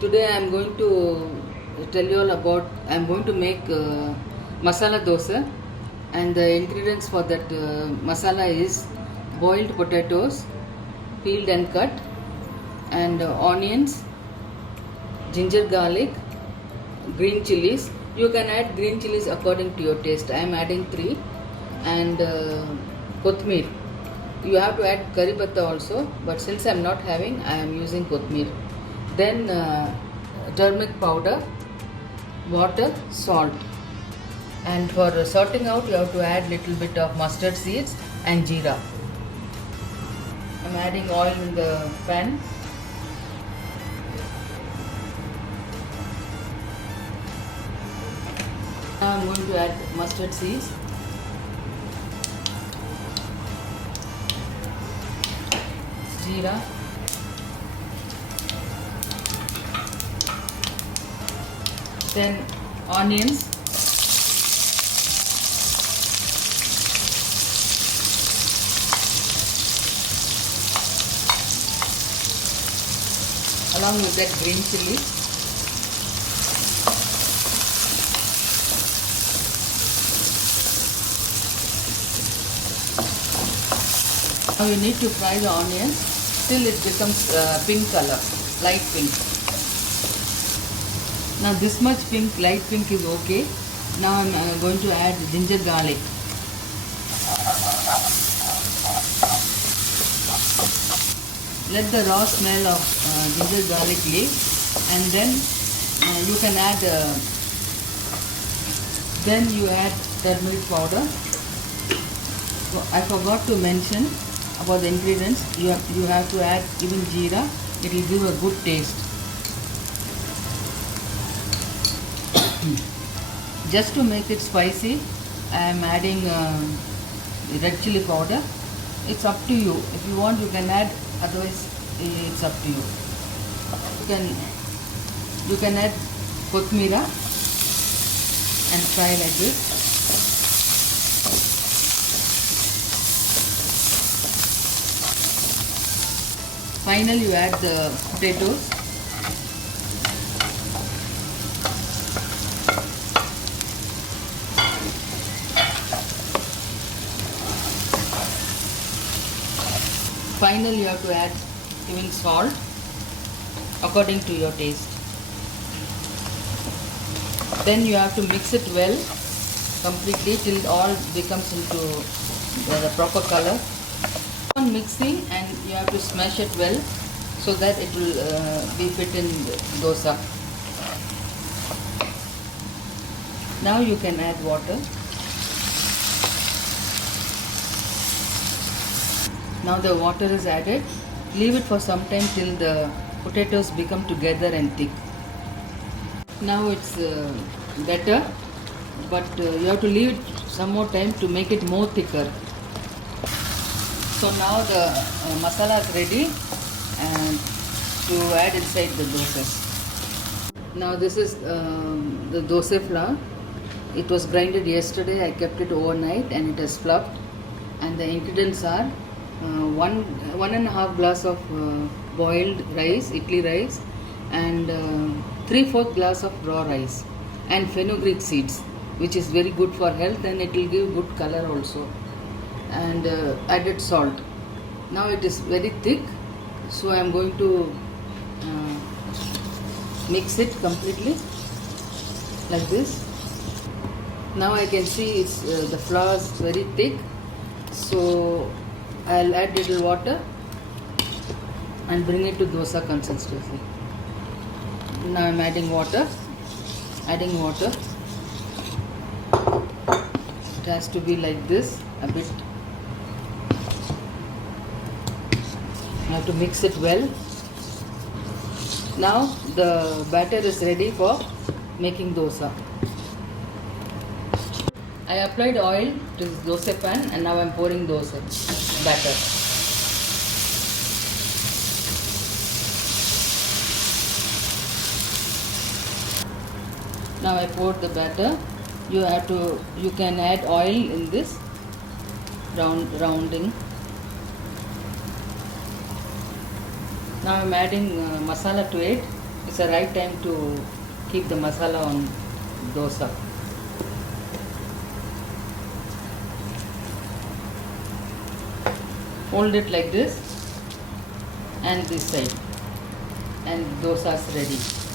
Today I am going to tell you all about, I am going to make masala dosa, and the ingredients for that masala is boiled potatoes, peeled and cut, and onions, ginger garlic, green chilies. You can add green chilies according to your taste. I am adding 3, and kothmeer. You have to add curry patta also, but since I am not having, I am using kothmeer. Then turmeric powder, water, salt. And for sorting out, you have to add little bit of mustard seeds and jeera. I am adding oil in the pan. Now I am going to add mustard seeds. Jeera. Then onions. Along with that green chili. Now you need to fry the onions till it becomes pink color, light pink. Now this much pink, light pink is okay. Now I am going to add ginger garlic. Let the raw smell of ginger garlic leave, and then you can add turmeric powder. So I forgot to mention about the ingredients. You have to add even jeera. It will give a good taste. Just to make it spicy, I am adding red chili powder. It's up to you. If you want, you can add. Otherwise, it's up to you. You can add kothmeer and fry like this. Finally, you add the potatoes. Finally, you have to add even salt according to your taste. Then you have to mix it well completely till all becomes into the proper color. On mixing, and you have to smash it well so that it will be fit in dosa. Now you can add water. Now the water is added. Leave it for some time till the potatoes become together and thick. Now it's better, but you have to leave it some more time to make it more thicker. So now the masala is ready and to add inside the dosas. Now this is the dosa flour. It was grinded yesterday. I kept it overnight and it has fluffed. And the ingredients are 1.5 glass of boiled rice, idli rice, and 3/4 glass of raw rice, and fenugreek seeds, which is very good for health, and it will give good color also, and added salt. Now it is very thick, so I am going to mix it completely like this. Now I can see it's the flour is very thick, so I'll add little water and bring it to dosa consistency. Now I'm adding water. It has to be like this, a bit. I have to mix it well. Now the batter is ready for making dosa. I applied oil to this dosa pan, and now I'm pouring dosa batter. Now I poured the batter. You can add oil in this rounding. Now I am adding masala to it. It's the right time to keep the masala on dosa. Fold it like this and this side, and dosa's ready.